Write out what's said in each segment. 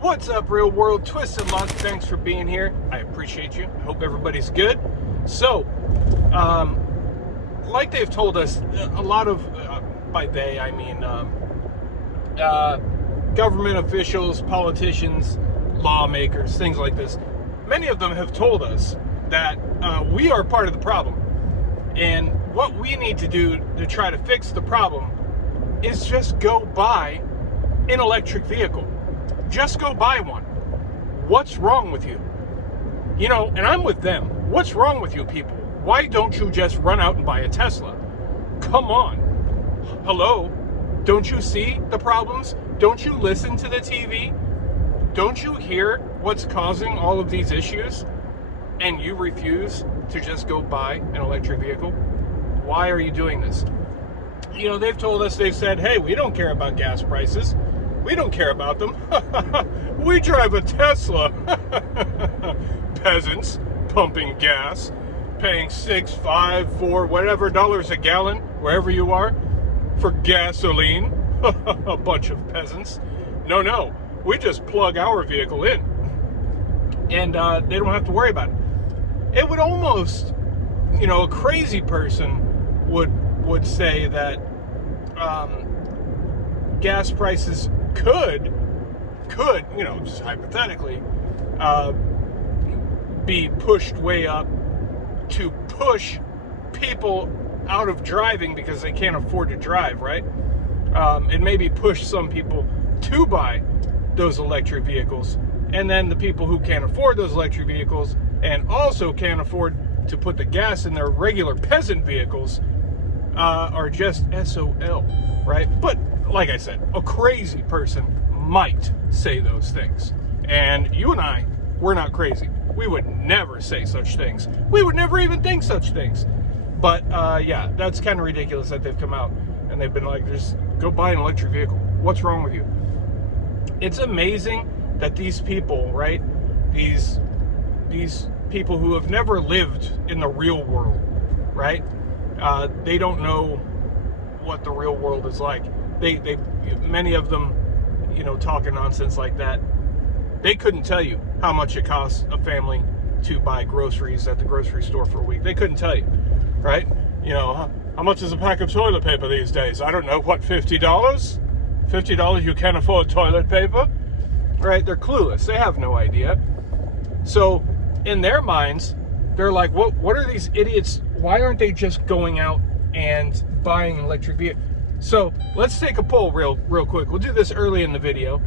What's up, real world? Twisted Luck, thanks for being here. I appreciate you. I hope everybody's good. So, like they've told us, a lot of, by they, I mean government officials, politicians, lawmakers, things like this. Many of them have told us that we are part of the problem. And what we need to do to try to fix the problem is just go buy an electric vehicle. Just go buy one. What's wrong with you? You know, and I'm with them. What's wrong with you people? Why don't you just run out and buy a Tesla? Come on. Hello? Don't you see the problems? Don't you listen to the TV? Don't you hear what's causing all of these issues? And you refuse to just go buy an electric vehicle? Why are you doing this? You know, they've told us, they've said, hey, we don't care about gas prices. We don't care about them. We drive a Tesla. Peasants pumping gas, paying $6, $5, $4, whatever dollars a gallon, wherever you are, for gasoline. A bunch of peasants. No, we just plug our vehicle in, and they don't have to worry about it. It would almost, you know, a crazy person would say that gas prices could, you know, just hypothetically, be pushed way up to push people out of driving because they can't afford to drive, right? And maybe push some people to buy those electric vehicles. And then the people who can't afford those electric vehicles and also can't afford to put the gas in their regular peasant vehicles are just SOL, right? But like I said, a crazy person might say those things. And you and I, we're not crazy. We would never say such things. We would never even think such things. But yeah, that's kind of ridiculous that they've come out and they've been like, just go buy an electric vehicle. What's wrong with you? It's amazing that these people, right? These people who have never lived in the real world, right? They don't know what the real world is like. They many of them, you know, talking nonsense like that. They couldn't tell you how much it costs a family to buy groceries at the grocery store for a week. They couldn't tell you, right? You know, how much is a pack of toilet paper these days? I don't know, what, $50? $50 you can't afford toilet paper? Right? They're clueless. They have no idea. So in their minds, they're like, what are these idiots? Why aren't they just going out and buying an electric vehicle? So let's take a poll real quick. We'll do this early in the video.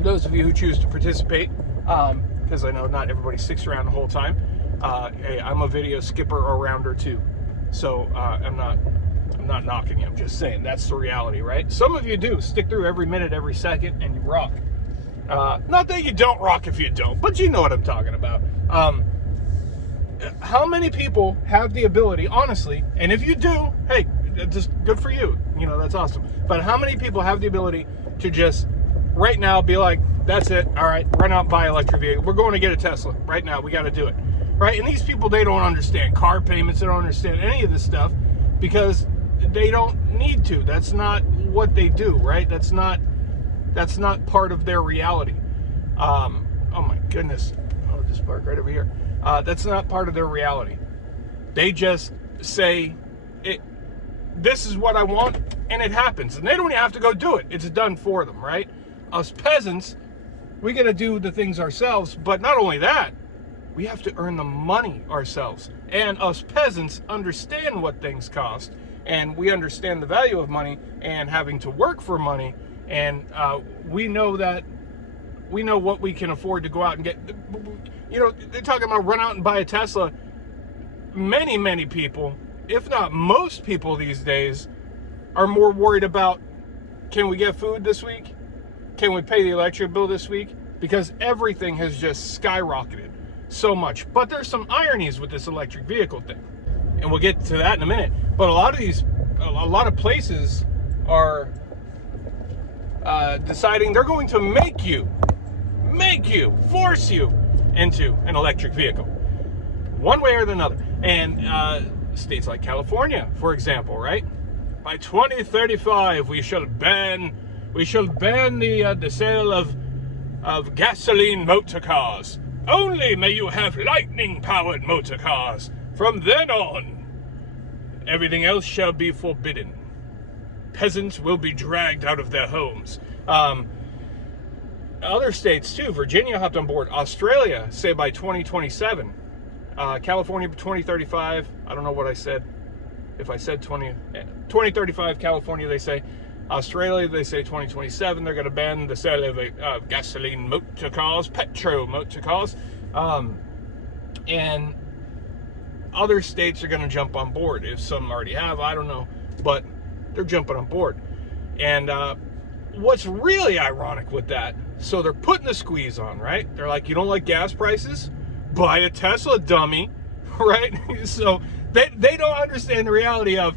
Those of you who choose to participate, because I know not everybody sticks around the whole time. Hey, I'm a video skipper or rounder too. So I'm not knocking you. I'm just saying that's the reality, right? Some of you do stick through every minute, every second, and you rock. Not that you don't rock if you don't, but you know what I'm talking about. How many people have the ability, honestly, and if you do, hey, just good for you. You know, that's awesome. But how many people have the ability to just right now be like, that's it, all right, run out and buy an electric vehicle. We're going to get a Tesla right now. We got to do it, right? And these people, they don't understand car payments. They don't understand any of this stuff because they don't need to. That's not what they do, right? That's not part of their reality. Oh my goodness. I'll just park right over here. That's not part of their reality. They just say, this is what I want, and it happens. And they don't even have to go do it. It's done for them, right? Us peasants, we got to do the things ourselves. But not only that, we have to earn the money ourselves. And us peasants understand what things cost. And we understand the value of money and having to work for money. And we know what we can afford to go out and get. You know, they're talking about run out and buy a Tesla. Many people, if not most people these days, are more worried about, can we get food this week? Can we pay the electric bill this week? Because everything has just skyrocketed so much. But there's some ironies with this electric vehicle thing. And we'll get to that in a minute. But a lot of places are deciding they're going to force you into an electric vehicle, one way or another. And states like California, for example, right? By 2035, we shall ban the sale of of gasoline motor cars. Only may you have lightning-powered motor cars. From then on, everything else shall be forbidden. Peasants will be dragged out of their homes. Other states too. Virginia hopped on board. Australia say by 2027. California 2035. I don't know what I said. If I said 2035, California they say. Australia they say 2027. They're going to ban the sale of gasoline motor cars, petrol motor cars, and other states are going to jump on board. If some already have, I don't know, but they're jumping on board. And what's really ironic with that, so they're putting the squeeze on, right? They're like, you don't like gas prices? Buy a Tesla, dummy, right? So they don't understand the reality of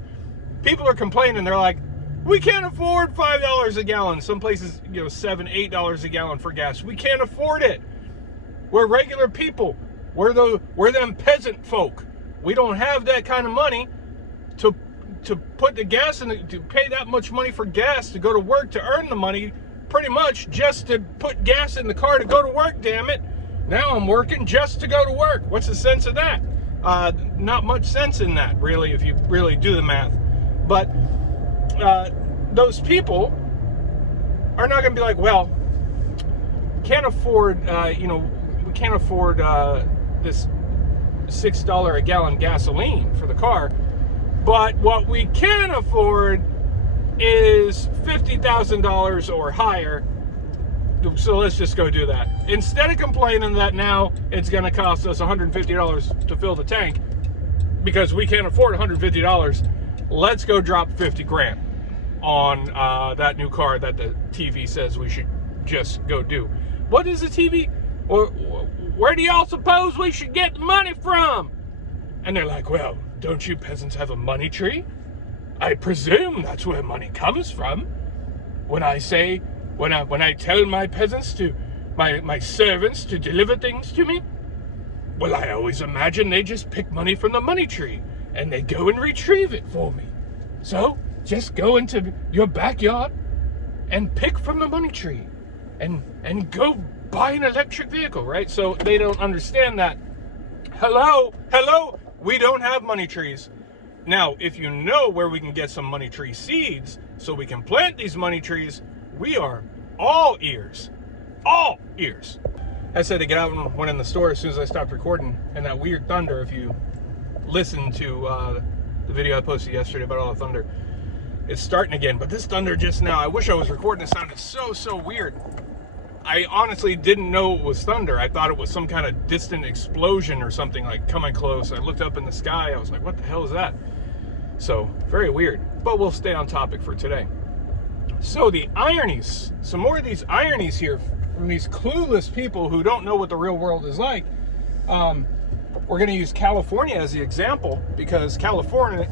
people are complaining. They're like, we can't afford $5 a gallon. Some places, $7, $8 a gallon for gas. We can't afford it. We're regular people. We're them peasant folk. We don't have that kind of money to put the gas in, to pay that much money for gas to go to work, to earn the money, pretty much just to put gas in the car to go to work, damn it. Now I'm working just to go to work. What's the sense of that? Not much sense in that, really, if you really do the math. But those people are not going to be like, well, can't afford, we can't afford this $6 a gallon gasoline for the car. But what we can afford is $50,000 or higher. So let's just go do that. Instead of complaining that now it's going to cost us $150 to fill the tank because we can't afford $150, let's go drop 50 grand on that new car that the TV says we should just go do. What is the TV? Or where do y'all suppose we should get the money from? And they're like, well, don't you peasants have a money tree? I presume that's where money comes from. When I tell my peasants to, my servants to deliver things to me, well, I always imagine they just pick money from the money tree and they go and retrieve it for me. So just go into your backyard and pick from the money tree and go buy an electric vehicle, right? So they don't understand that. Hello, we don't have money trees. Now, if you know where we can get some money tree seeds so we can plant these money trees, we are all ears. All ears. I said to get out and went in the store as soon as I stopped recording, and that weird thunder, if you listen to the video I posted yesterday about all the thunder, it's starting again. But this thunder just now, I wish I was recording, it sounded so weird. I honestly didn't know it was thunder. I thought it was some kind of distant explosion or something, like coming close. I looked up in the sky, I was like, what the hell is that? So, very weird. But we'll stay on topic for today. So the ironies, some more of these ironies here from these clueless people who don't know what the real world is like. We're going to use California as the example because California,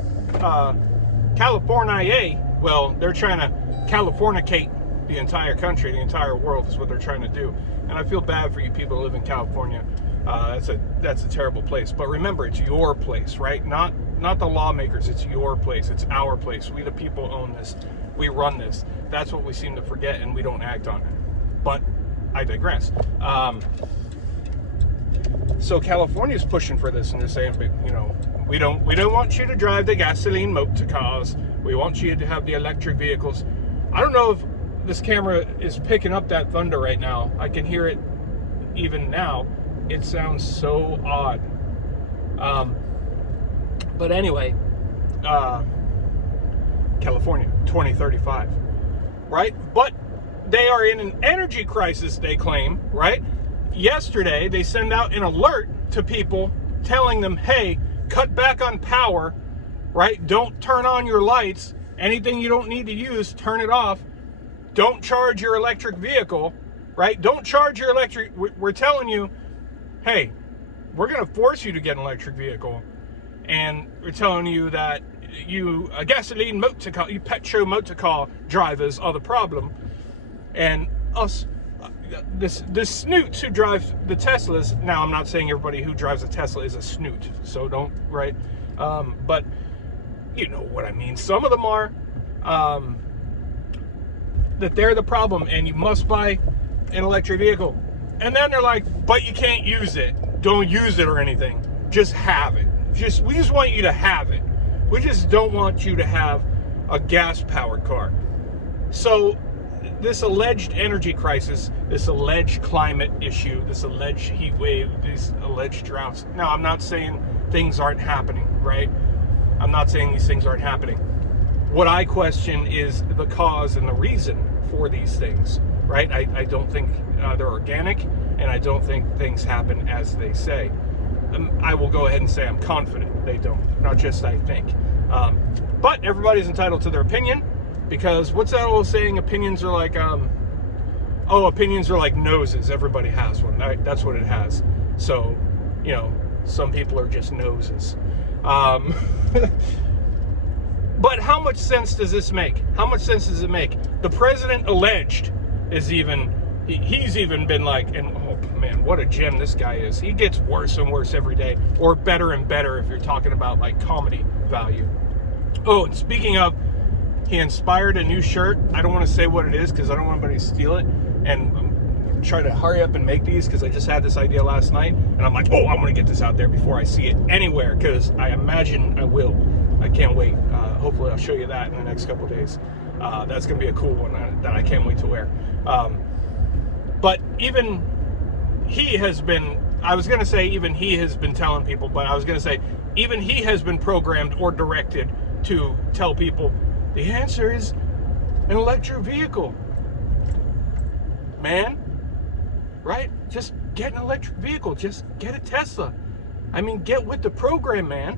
well, they're trying to Californicate the entire country, the entire world is what they're trying to do. And I feel bad for you people who live in California. That's a terrible place. But remember, it's your place, right? Not the lawmakers. It's your place. It's our place. We the people own this. We run this. That's what we seem to forget, and we don't act on it. But I digress. So California's pushing for this, and they're saying, we don't want you to drive the gasoline motor cars. We want you to have the electric vehicles. I don't know if this camera is picking up that thunder right now. I can hear it even now. It sounds so odd. But anyway, California, 2035, right? But they are in an energy crisis, they claim, right? Yesterday, they send out an alert to people telling them, hey, cut back on power, right? Don't turn on your lights. Anything you don't need to use, turn it off. Don't charge your electric vehicle, right? Don't charge your electric. We're telling you, hey, we're going to force you to get an electric vehicle. And we're telling you that a gasoline motor car, you petrol motor car drivers are the problem. And us, the snoots who drive the Teslas, now I'm not saying everybody who drives a Tesla is a snoot, so don't, right? But you know what I mean. Some of them are, that they're the problem, and you must buy an electric vehicle. And then they're like, but you can't use it. Don't use it or anything. Just have it. We just want you to have it. We just don't want you to have a gas-powered car. So this alleged energy crisis, this alleged climate issue, this alleged heat wave, these alleged droughts. Now, I'm not saying things aren't happening, right? I'm not saying these things aren't happening. What I question is the cause and the reason for these things, right? I don't think they're organic, and I don't think things happen as they say. I will go ahead and say I'm confident they don't, not just I think. But everybody's entitled to their opinion, because what's that old saying? Opinions are like, opinions are like noses. Everybody has one. That's what it has. So, you know, some people are just noses. But how much sense does this make? How much sense does it make? The president alleged is even, he's even been like, and oh man, what a gem this guy is. He gets worse and worse every day, or better and better if you're talking about like comedy value. Oh, and speaking of, he inspired a new shirt. I don't want to say what it is because I don't want anybody to steal it, and I'm trying to hurry up and make these because I just had this idea last night, and I'm like, oh, I'm going to get this out there before I see it anywhere, because I imagine I will. I can't wait. Hopefully I'll show you that in the next couple days. That's going to be a cool one that I can't wait to wear. But even he has been, I was going to say even he has been telling people, but I was going to say even he has been programmed or directed to tell people the answer is an electric vehicle. Man, right? Just get an electric vehicle. Just get a Tesla. I mean, get with the program, man.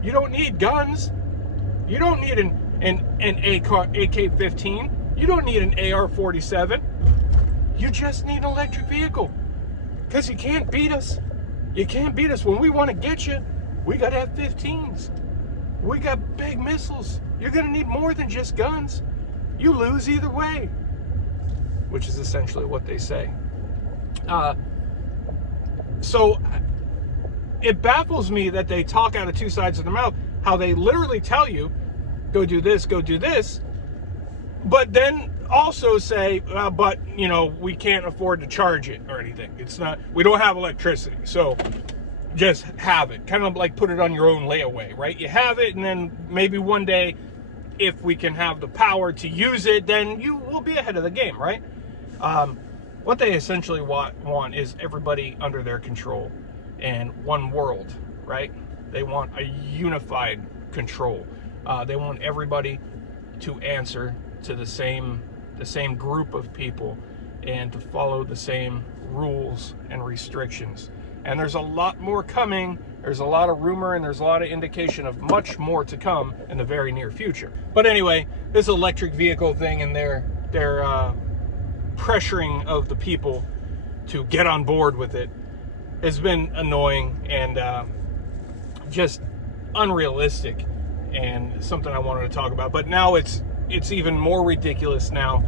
You don't need guns. You don't need an AK-15. You don't need an AR-47. You just need an electric vehicle. Because you can't beat us. You can't beat us. When we want to get you, we got to have 15s. We got big missiles. You're going to need more than just guns. You lose either way. Which is essentially what they say. So it baffles me that they talk out of two sides of their mouth, how they literally tell you, go do this, but then also say, but, you know, we can't afford to charge it or anything. It's not, we don't have electricity, so just have it. Kind of like put it on your own layaway, right? You have it, and then maybe one day, if we can have the power to use it, then you will be ahead of the game, right? What they essentially want is everybody under their control and one world, right? They want a unified control. They want everybody to answer to the same group of people and to follow the same rules and restrictions. And there's a lot more coming. There's a lot of rumor and there's a lot of indication of much more to come in the very near future. But anyway, this electric vehicle thing and their pressuring of the people to get on board with it has been annoying and just unrealistic, and something I wanted to talk about. But now it's even more ridiculous now.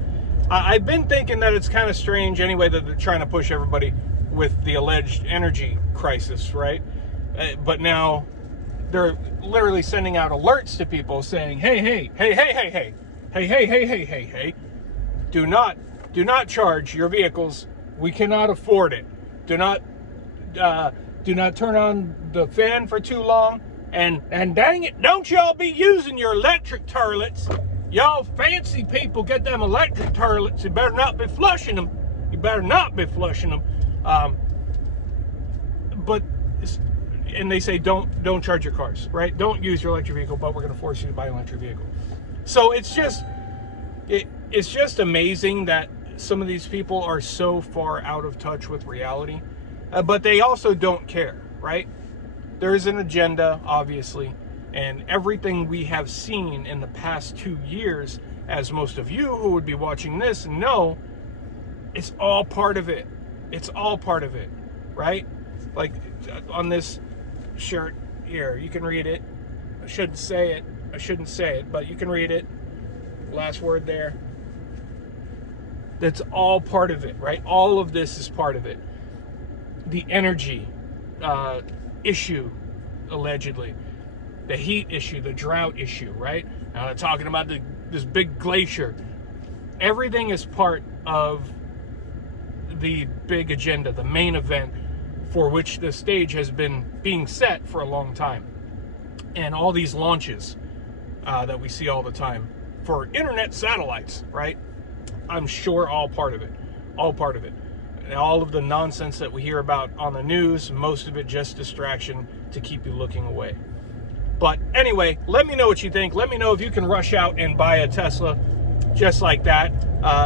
I've been thinking that it's kind of strange anyway that they're trying to push everybody with the alleged energy crisis, right? But now they're literally sending out alerts to people saying, hey, do not charge your vehicles. We cannot afford it. Do not turn on the fan for too long, and dang it, don't y'all be using your electric toilets. Y'all fancy people get them electric toilets. You better not be flushing them. And they say don't charge your cars, right? Don't use your electric vehicle, but we're going to force you to buy an electric vehicle. So it's just amazing that some of these people are so far out of touch with reality, but they also don't care, right? There is an agenda, obviously, and everything we have seen in the past 2 years, as most of you who would be watching this know, it's all part of it. It's all part of it, right? Like on this shirt here, you can read it. I shouldn't say it, but you can read it. Last word there. That's all part of it, right? All of this is part of it. The energy issue, allegedly. The heat issue, the drought issue, right? Now they're talking about this big glacier. Everything is part of the big agenda, the main event for which the stage has been being set for a long time. And all these launches that we see all the time for internet satellites, right? I'm sure all part of it. All part of it. And all of the nonsense that we hear about on the news, most of it just distraction to keep you looking away. But anyway, let me know what you think. Let me know if you can rush out and buy a Tesla just like that,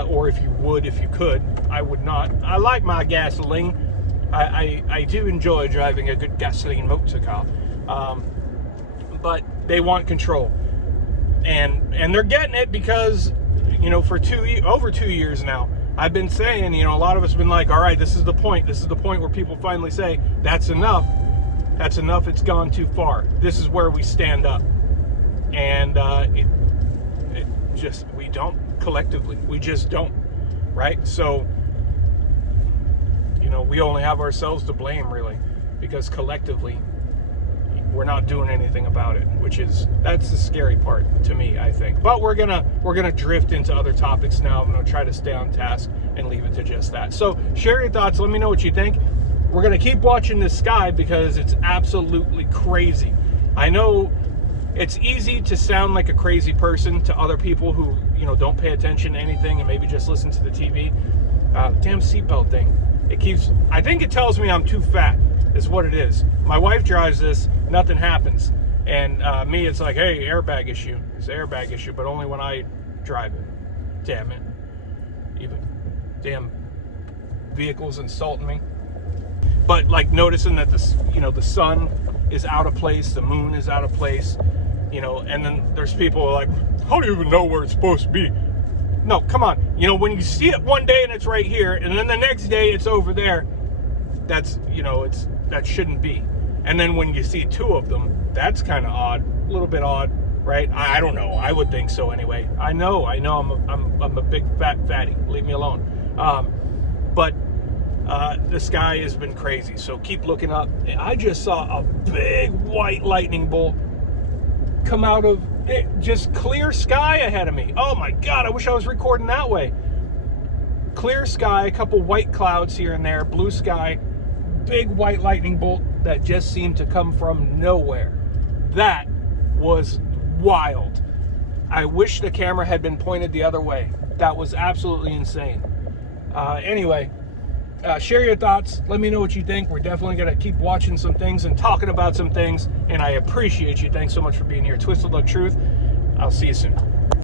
or if you would, if you could. I would not. I like my gasoline. I do enjoy driving a good gasoline motor car, but they want control, and they're getting it because, you know, for over 2 years now, I've been saying, you know, a lot of us have been like, all right, this is the point. This is the point where people finally say, that's enough. That's enough. It's gone too far. This is where we stand up. And it just, we don't collectively. We just don't, right? So, you know, we only have ourselves to blame, really, because collectively we're not doing anything about it, that's the scary part to me, I think. But we're gonna drift into other topics now. I'm gonna try to stay on task and leave it to just that. So share your thoughts. Let me know what you think. We're gonna keep watching this sky because it's absolutely crazy. I know it's easy to sound like a crazy person to other people who, you know, don't pay attention to anything and maybe just listen to the TV. Damn seatbelt thing. I think it tells me I'm too fat, is what it is. My wife drives this, nothing happens. And me, it's like, hey, airbag issue. It's an airbag issue, but only when I drive it. Damn it. Even damn vehicles insulting me. But like noticing that the sun is out of place, the moon is out of place, you know, and then there's people who are like, how do you even know where it's supposed to be? No, come on. You know, when you see it one day and it's right here, and then the next day it's over there, that's, you know, that shouldn't be. And then when you see two of them, that's kind of odd, a little bit odd, right? I don't know. I would think so anyway. I know. I'm a big fat fatty. Leave me alone. But the sky has been crazy, so keep looking up. I just saw a big white lightning bolt come out of it, just clear sky ahead of me. Oh my God, I wish I was recording that way. Clear sky, a couple white clouds here and there, blue sky, big white lightning bolt that just seemed to come from nowhere. That was wild. I wish the camera had been pointed the other way. That was absolutely insane. Anyway, share your thoughts. Let me know what you think. We're definitely going to keep watching some things and talking about some things, and I appreciate you. Thanks so much for being here. Twisted Luck Truth. I'll see you soon.